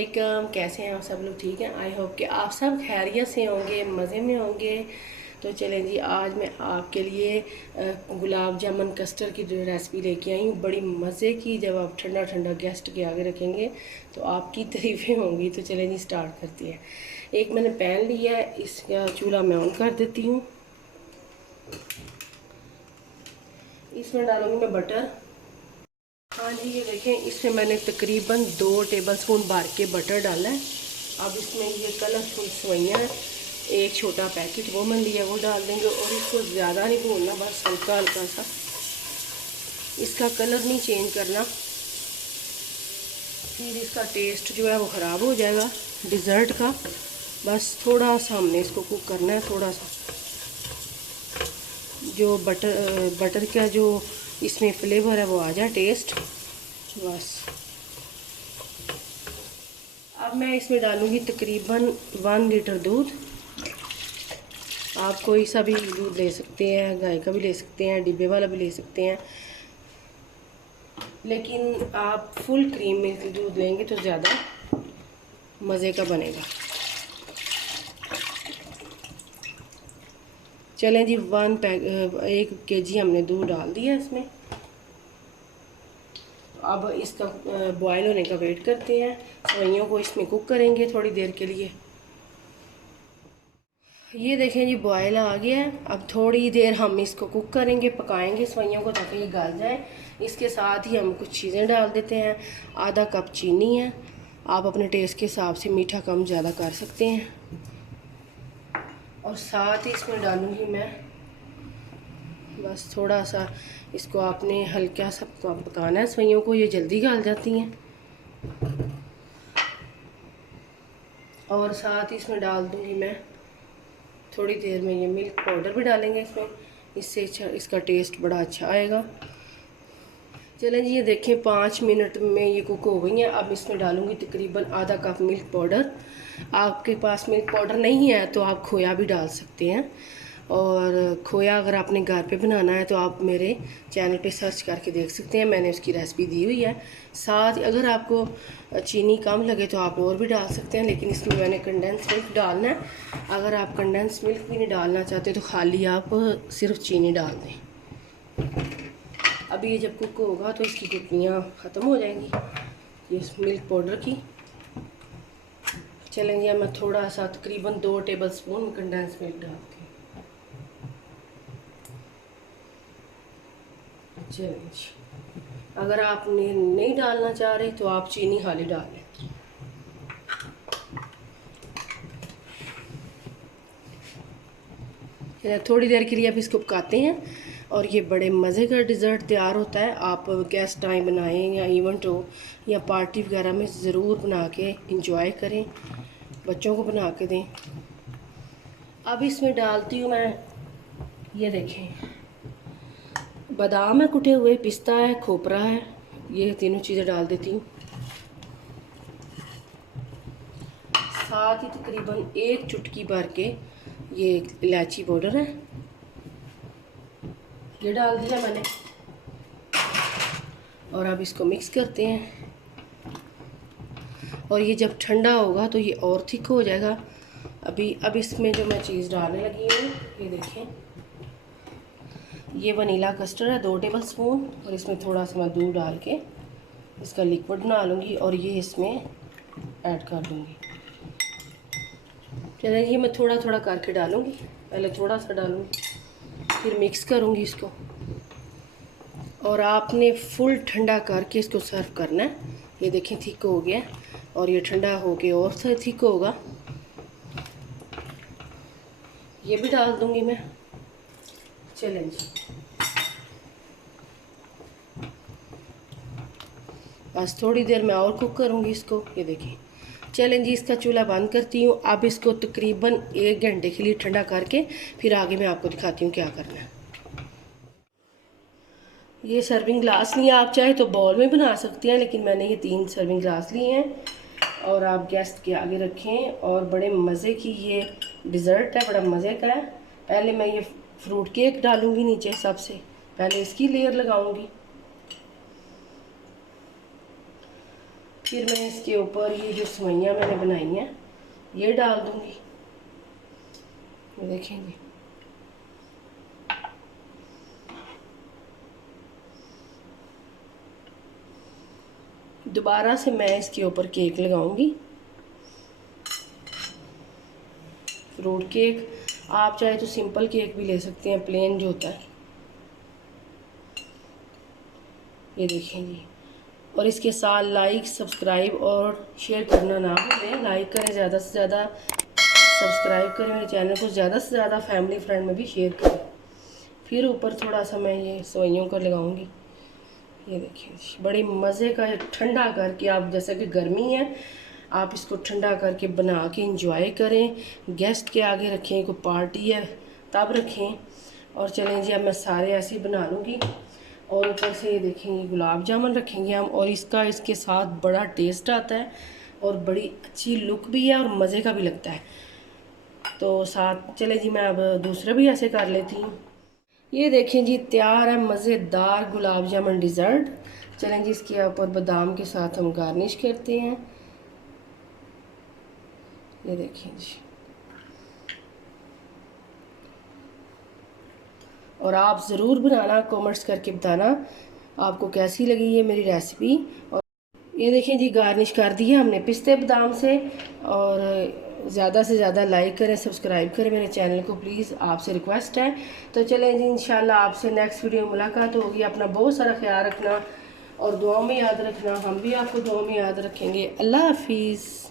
वालेकुम। कैसे हैं आप सब लोग? ठीक हैं। आई होप कि आप सब खैरियत से होंगे, मज़े में होंगे। तो चलें जी, आज मैं आपके लिए गुलाब जामुन कस्टर्ड की जो रेसिपी लेके आई हूँ, बड़ी मज़े की। जब आप ठंडा ठंडा गेस्ट के आगे रखेंगे तो आपकी तारीफ़ें होंगी। तो चलें जी, स्टार्ट करती हैं। एक मैंने पैन लिया है, इसका चूल्हा मैं ऑन कर देती हूँ। इसमें डालूँगी मैं बटर। हाँ जी, ये देखें, इसमें मैंने तकरीबन 2 टेबलस्पून भर के बटर डाला है। अब इसमें ये कलरफुल सेवइयाँ, एक छोटा पैकेट वो मैंने लिया, वो डाल देंगे। और इसको ज़्यादा नहीं भूनना, बस हल्का हल्का सा, इसका कलर नहीं चेंज करना, फिर इसका टेस्ट जो है वो ख़राब हो जाएगा डिज़र्ट का। बस थोड़ा सा हमने इसको कुक करना है, थोड़ा सा जो बटर का जो इसमें फ्लेवर है वो आ जाए, टेस्ट। बस अब मैं इसमें डालूँगी तकरीबन 1 लीटर दूध। आप कोई सा भी दूध ले सकते हैं, गाय का भी ले सकते हैं, डिब्बे वाला भी ले सकते हैं, लेकिन आप फुल क्रीम मिल्क दूध लेंगे तो ज़्यादा मज़े का बनेगा। चलें जी, 1 kg हमने दूध डाल दिया इसमें। अब इसका बॉयल होने का वेट करते हैं। सेवइयों को इसमें कुक करेंगे थोड़ी देर के लिए। ये देखें जी, बॉयल आ गया है। अब थोड़ी देर हम इसको कुक करेंगे, पकाएंगे सेवइयों को ताकि ये गल जाए। इसके साथ ही हम कुछ चीज़ें डाल देते हैं। आधा कप चीनी है, आप अपने टेस्ट के हिसाब से मीठा कम ज़्यादा कर सकते हैं। और साथ ही इसमें डालूँगी मैं, बस थोड़ा सा इसको आपने हल्का सा पकाना है सेवइयों को, ये जल्दी गल जाती हैं। और साथ ही इसमें डाल दूँगी मैं थोड़ी देर में ये मिल्क पाउडर भी डालेंगे इसमें, इससे इसका टेस्ट बड़ा अच्छा आएगा। चलें जी, ये देखें 5 मिनट में ये कुक हो गई हैं। अब इसमें डालूँगी तकरीबन आधा कप मिल्क पाउडर। आपके पास मिल्क पाउडर नहीं है तो आप खोया भी डाल सकते हैं। और खोया अगर आपने घर पे बनाना है तो आप मेरे चैनल पे सर्च करके देख सकते हैं, मैंने उसकी रेसिपी दी हुई है। साथ अगर आपको चीनी कम लगे तो आप और भी डाल सकते हैं, लेकिन इसमें मैंने कंडेंस मिल्क डालना है। अगर आप कंडेंस मिल्क भी नहीं डालना चाहते तो खाली आप सिर्फ चीनी डाल दें। अभी ये जब कुक होगा तो इसकी गुठलियाँ ख़त्म हो जाएंगी ये मिल्क पाउडर की। चलेंगे, मैं थोड़ा सा तकरीबन 2 टेबलस्पून कंडेंस मिल्क डालती हूँ। चलिए, अगर आप नहीं डालना चाह रहे तो आप चीनी खाली डाल लें। थोड़ी देर के लिए अब इसको पकाते हैं और ये बड़े मज़े का डिज़र्ट तैयार होता है। आप गेस्ट टाइम बनाएं या इवेंट हो या पार्टी वगैरह में ज़रूर बना के इंजॉय करें, बच्चों को बना के दें। अब इसमें डालती हूँ मैं, ये देखें, बादाम है कुटे हुए, पिस्ता है, खोपरा है, ये तीनों चीज़ें डाल देती हूँ। साथ ही तकरीबन 1 चुटकी भर के ये इलायची पाउडर है, ये डाल दिया मैंने। और अब इसको मिक्स करते हैं। और ये जब ठंडा होगा तो ये और थिक हो जाएगा। अब इसमें जो मैं चीज़ डालने लगी हूँ, ये देखें, ये वनीला कस्टर्ड है 2 टेबलस्पून। और इसमें थोड़ा सा मैं दूध डाल के इसका लिक्विड बना लूँगी और ये इसमें ऐड कर दूँगी। चलिए, ये मैं थोड़ा थोड़ा करके डालूँगी, पहले थोड़ा सा डालूँगी, फिर मिक्स करूँगी इसको। और आपने फुल ठंडा करके इसको सर्व करना है। ये देखें, थिक हो गया और ये ठंडा हो के और से थिक होगा। ये भी डाल दूँगी मैं। चलें जी, बस थोड़ी देर में और कुक करूँगी इसको। ये देखें, चलें जी, इसका चूल्हा बंद करती हूँ। अब इसको तकरीबन 1 घंटे के लिए ठंडा करके फिर आगे मैं आपको दिखाती हूँ क्या करना है। ये सर्विंग ग्लास लिए, आप चाहे तो बॉल में बना सकते हैं, लेकिन मैंने ये 3 सर्विंग ग्लास लिए हैं। और आप गेस्ट के आगे रखें। और बड़े मज़े की ये डिज़र्ट है, बड़ा मज़े का है। पहले मैं ये फ्रूट केक डालूँगी नीचे, सबसे पहले इसकी लेयर लगाऊँगी। फिर मैं इसके ऊपर ये जो सेवइयाँ मैंने बनाई हैं ये डाल दूँगी। ये देखेंगे, दोबारा से मैं इसके ऊपर केक लगाऊंगी, फ्रूट केक। आप चाहे तो सिंपल केक भी ले सकते हैं, प्लेन जो होता है। ये देखें जी। और इसके साथ लाइक, सब्सक्राइब और शेयर करना ना भूलें। लाइक करें, ज़्यादा से ज़्यादा सब्सक्राइब करें मेरे चैनल को, ज़्यादा से ज़्यादा फैमिली फ्रेंड में भी शेयर करें। फिर ऊपर थोड़ा सा मैं ये सेवइयों का लगाऊंगी। ये देखिए, बड़ी मज़े का ठंडा करके, आप जैसा कि गर्मी है आप इसको ठंडा करके बना के इंजॉय करें। गेस्ट के आगे रखें, कोई पार्टी है तब रखें। और चलें जी, अब मैं सारे ऐसे ही बना लूँगी। और ऊपर से ये देखेंगे गुलाब जामुन रखेंगे हम, और इसका इसके साथ बड़ा टेस्ट आता है और बड़ी अच्छी लुक भी है और मज़े का भी लगता है। तो साथ चले जी, मैं अब दूसरा भी ऐसे कर लेती हूँ। ये देखें जी, तैयार है मज़ेदार गुलाब जामुन डिज़र्ट। चलें जी, इसके ऊपर बादाम के साथ हम गार्निश करते हैं। ये देखें जी, और आप ज़रूर बनाना, कमेंट्स करके बताना आपको कैसी लगी ये मेरी रेसिपी। और ये देखें जी, गार्निश कर दी है हमने पिस्ते बादाम से। और ज़्यादा से ज़्यादा लाइक करें, सब्सक्राइब करें मेरे चैनल को प्लीज़, आपसे रिक्वेस्ट है। तो चलें जी, इंशाल्लाह आपसे नेक्स्ट वीडियो में मुलाकात होगी। अपना बहुत सारा ख्याल रखना और दुआ में याद रखना, हम भी आपको दुआ में याद रखेंगे। अल्लाह हाफिज़।